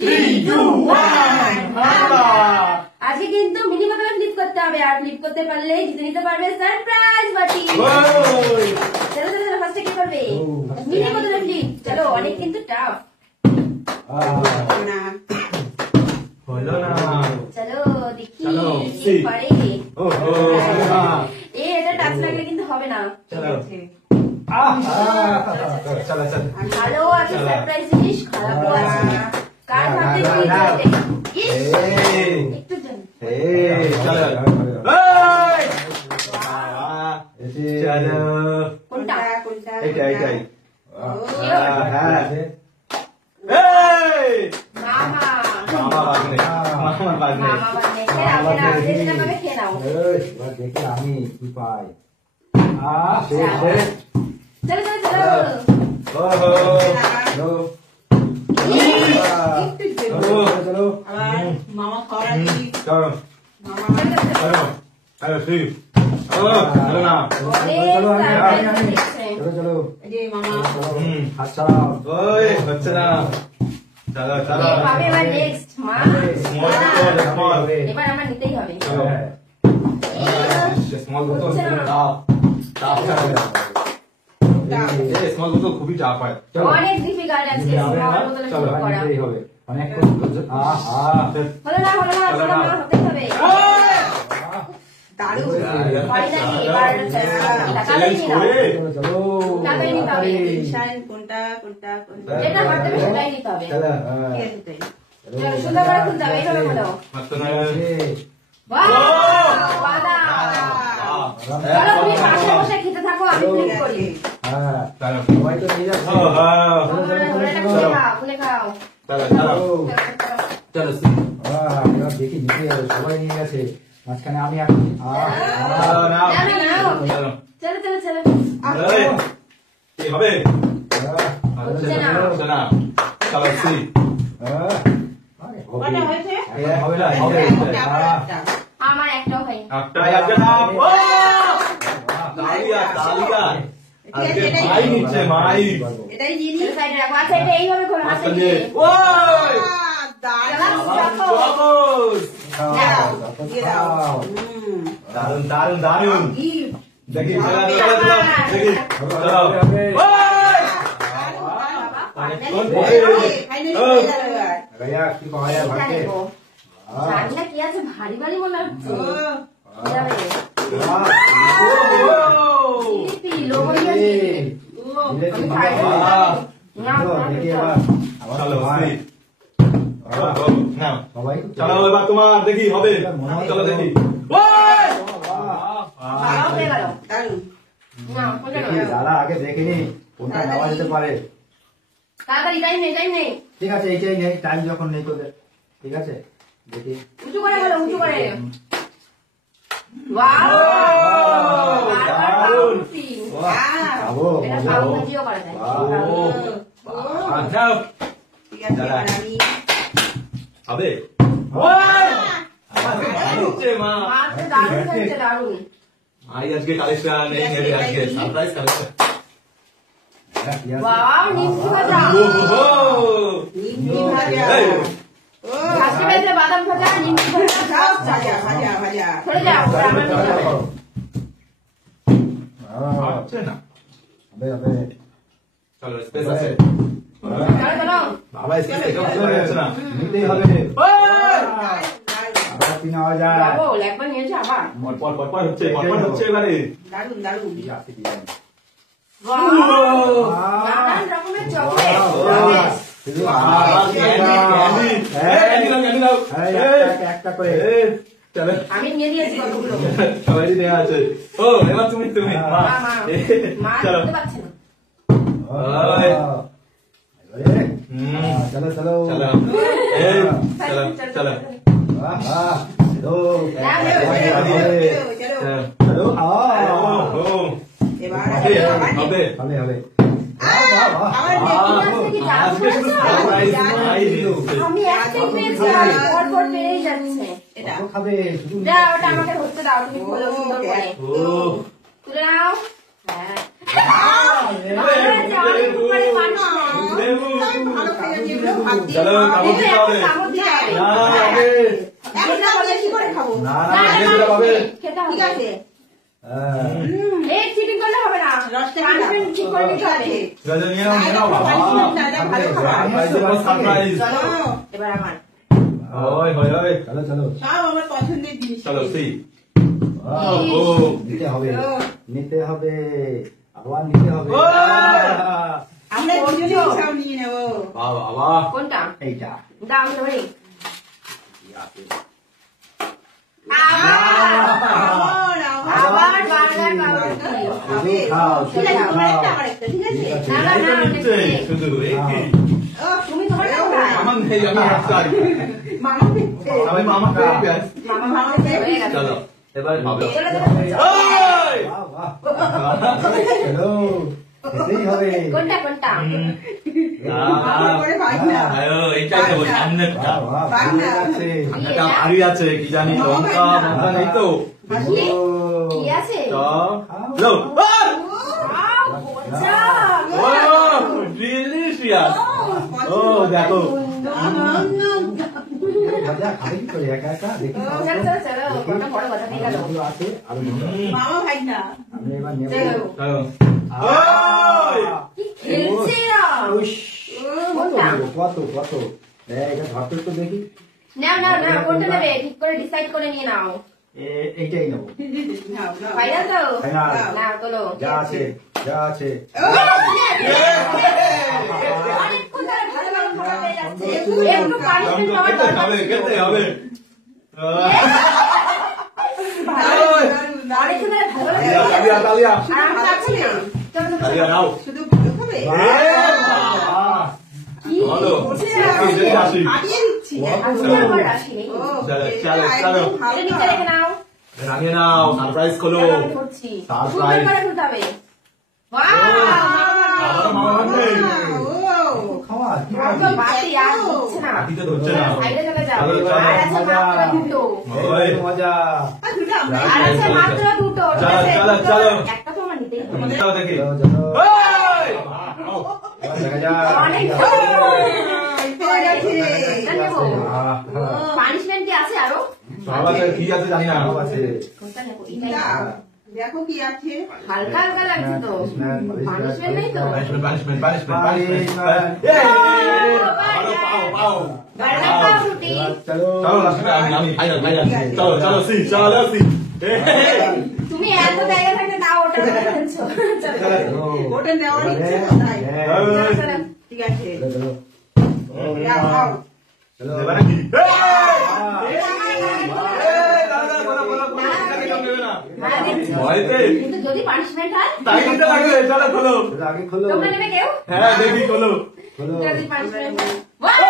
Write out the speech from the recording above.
3, 2, 1 আজকে কিন্তু মিনি বোতলে ফ্লিপ করতে হবে, আর ফ্লিপ করতে পারলে জিতে নিতে পারবে সারপ্রাইজ বাটি। চলো চলো চলো, ফার্স্টে কি করবে? মিনি বোতলে ফ্লিপ। চলো, অনেক কিন্তু টাফ। হলো না। চলো দেখি কি পারে। এটা টাচ লাগলে কিন্তু হবে না। চলো চলো চলো। ভালো আছে সারপ্রাইজ জিনিস, খারাপও আছে। কার ভাবতে কি একটু জন। চলো চলো। কোনটা? এইটাই মামা মামা বাগনে মামা বাগনে মামা বানিয়ে খেয়ে যেটা পাবে খেয়ে নাও। দেখি আমি কি পাই। চলো চলো চলো। চলো মামা খাওয়া দিই। চলো চলো চলো ঠিক চলো না চলো চলো এই যে মামা আচ্ছা ওই হচ্ছে না চলো চলো পাবে এবার নেক্সট মা। স্মল এবার আমার নিতেই হবে। চলো স্মল বোতল স্মল বোতল খুবই চাপ হয় অনেক ডিফিকাল্ট আছে স্মল বোতলে শুরু করা। হবে অনেক হলো না চলো না হতেই হবে। দারুণ। ফাইনালি এবার টাকাই নিয়ে নাও। চলো টাকাই নিতে হবে। কোনটা কোনটা কোনটা যেটা করতে হবে সেটাই নিতে হবে। চলো চলো সুন্দর করে খুলতে হবে, এইভাবে বলো। বাহ বাদাম। চলো তুমি পাশে বসে খেতে থাকো, আমি ক্লিক করি। হ্যাঁ চলো সবাই তো নিয়ে যাচ্ছে খুলে খাও। চলো চলো চলো এবার দেখি নিতে যাবে, সবাই নিয়ে গেছে, মাঝখানে আমি এখন চলো চলো চলো। কি হবে হচ্ছে না। না চলো সি কটা হয়েছে? হবে না হবে আমার একটাও খাই। একটাই আজকে নাম ও তালিয়া তালিয়া আজকে মাই নিচ্ছে মাই এটাই জিনি। সাইডে রাখো। আচ্ছা এটা এইভাবে খোলো হাতে আসলে দিয়ে। ওই দারুন দারুন দারুন দেখি চলো চলো দেখি চলো ভাইয়া কি পাওয়া যায় ভাগ্যে জানিনা কি আছে, ভারী ভারী মনে হচ্ছে। চলো এবার তোমার দেখি হবে চলো দেখি দাদা আগে দেখিনি কোনটা নেওয়া যেতে পারে। তাড়াতাড়ি টাইম নেই। ঠিক আছে এইটাই নেই, টাইম যখন নেই তোদের, ঠিক আছে দেখি উঁচু করে বলো, উঁচু করে। ওয়াও দারুণ খাবো এটা মজা পাউ হোক। ভাজিও করা যায়। যাও হবে মা মাছ দারুণ হয়েছে, দারুণ। আই আজকে কালেকশন নেই নেবে আজকে সারপ্রাইজ কালেকশন ওয়াও নিমকি ভাজা। আজকে বেজে বাদাম ভাজা, নিমকি ভাজা, সব ভাজা। চলে যাও, ওটা আমার নিতে হবে। হচ্ছে না হবে হবে চলো স্পেস আছে চলো চলো। বাবা স্পেস হচ্ছে না নিতেই হবে। আবার কি নেওয়া যায়? বাবু একবার নিয়েছে আবার। পর হচ্ছে এবারে দারুণ দারুণ। কি আছে কি জানি। ওয়াও নানান রকমের চকলেট। শুধু একটা করে চলো আমি নিয়ে দিয়েছি কতগুলো। সবাই দেওয়া আছে ও এবার তুমি মা মা চলো দিতে পারছে না। চলো চলো চলো এই চলো চলো হবে হবে হবে আমি একটাই পেয়েছি, আর পর পেয়েই যাচ্ছে। খাবে শুধু দাও ওটা আমাকে ধরতে দাও, তুমি খোলো সুন্দর করে। তুলে নাও। হ্যাঁ ভালো খাইয়ে দিয়ে দেবো, ভাত দিয়ে চলো, খাওয়াবো। কামড় দিতে হবে। কামড় দিতে হবে। না, আগে। একটা বলে কি করে খাবো? না না, না না, আগে না, যেটা পাবে। খেতে হবে। ঠিক আছে। হ্যাঁ। এই চিটিং করলে হবে না। রসটা পানিশমেন্ট ঠিক করে নিতে হবে। ঠিক আছে, নিয়ে নাও বাবা। ভালো খাবার। সারপ্রাইজ। চলো, এবার আমার। ওই, ওই, ওই। চলো চলো সব আমার পছন্দের জিনিস। চলো, সি। ও, নিতে হবে নিতে হবে আবার নিতে হবে ও! আমরা দুজনে সব নিয়ে নেবো। বাবা, বাবা। কোনটা? এইটা দাও আমি ধরি। আবার বার্গার পাউরুটি। খাবে। খাও, ঠিক আছে, খাও। তোমার একটা, আমার একটা, ঠিক আছে? ঠিক আছে। না, না, এইটা না, নিচ্ছে, নেক্সট। শুধু, এই কি? ও, তুমি তোমারটা কোথায়? আমার নেই, আমি একটাই। মামা দিচ্ছে। আমি মামা পেয়ে ব্যাস। মামা হয়ে হয়ে গেছে। চলো, এবার ভাবো। চলো, চলো, চলো। ওই! বাহ, বাহ। চলো যেতেই হবে কোনটা কোনটা? মামার করে ভাই না। আয়ো, এইটাই দেবো, সামনেরটা। বাহ, বাহ, ভালো লাগছে। সামনেটা ভারী আছে, কি জানি, লঙ্কা, মঙ্কা নেই তো। হাসি? ও, কি আছে? তো, লো। ওই! ওয়াও, মজা। ও, delicious! ও, দেখো। ভাজা খাবে কি করে একা একা দেখি চলো, চলো, চলো। কোনটা বড় কথা দিয়ে গেল। আরো আছে আরো মামা ভাই না। আমি এবার নেব চলো। চলো। ওই! কি খেলছে এরা? উস, কত কোনটা? নেব? কত কত এটা ধরতে তো দেখি নাও, নাও, নাও, কোনটা নেবে? ঠিক করে ডিসাইড করে নিয়ে নাও। এইটাই নেব নাও, নাও। ফাইনাল তো? ফাইনাল। নাও, চলো। যা আছে যা আছে অনেকক্ষণ ধরে ভালো ভালো খাবার পেয়ে যাচ্ছে। সুন্দর, একটু punishment পাওয়ার খেতে দরকার হবে, ছিল। খেতে হবে। ভালো, ওই! দারুণ, দারুণ। অনেকক্ষণ ধরে ভালো ভালো তালিয়া, খেয়ে তালিয়া, যাচ্ছে। তালিয়া। আর আমরা যাচ্ছি না। চলো, চলো, তালিয়া চলো। নাও। শুধু ভালো খাবে? বাহ, কি? ভালো। বসে এই যে আসি। হারিয়ে দিচ্ছি। আজকে আমার আসেনি। ও, চলো, এটা চলো, একদম চলো। ভালো এটা নিচে রেখে নাও। নামিয়ে নাও, সারপ্রাইজ খোলো। চলো, আমি করছি। Surprise. সুন্দর করে তুলতে হবে। Wow! আবারও মামা ভাববে। খাওয়া একদম বাতি আর হচ্ছে না। বাতিতে ধরছে না। সাইডে চলে যাও। চলো, চলো। আর আছে মাত্র দুটো। ওই! মজা আর আছে মাত্র দুটো। ঠিক চলো, আছে? চলো, দুটো। চলো। একটা তো আমার নিতেই হবে। চলো দেখি। চলো, চলো। ওই! এবার দেখা যাক। অনেক এটা নেবো। পানিশমেন্ট কি আছে আরো? সব আছে, কি আছে জানি না। সব আছে। কোনটা নেবো? এটাই নেবো। দেখো কি আছে। হালকা হালকা লাগছে তো। পানিশমেন্ট নেই তো? Punishment, punishment. Punishment. এই! আবারও পাও, পাও। বার্গার পাউরুটি। এবার চলো চলো, লাস্টে আমি ফাইনাল, ফাইনাল। চলো, চলো, সি, চলো, সি। তুমি এত জায়গা থাকে না ওটা করে ফেলছো। চলো, চলো। ওটা নেওয়ার ইচ্ছে তো তাই। চলো, চলো। ঠিক আছে। চলো যাও, যাও। চলো এবারে কি? দাদা, বলো, বলো, বলো, এটাকে কেউ নেবে না। মারা দিচ্ছি। ভয়তে? কিন্তু যদি পানিশমেন্ট হয় তাই কিন্তু লাগবে, চলো, খোলো। আগে খোলো তোমরা নেবে কেউ? হ্যাঁ, দেখি, খোলো। খোলো যদি পানিশমেন্ট হয়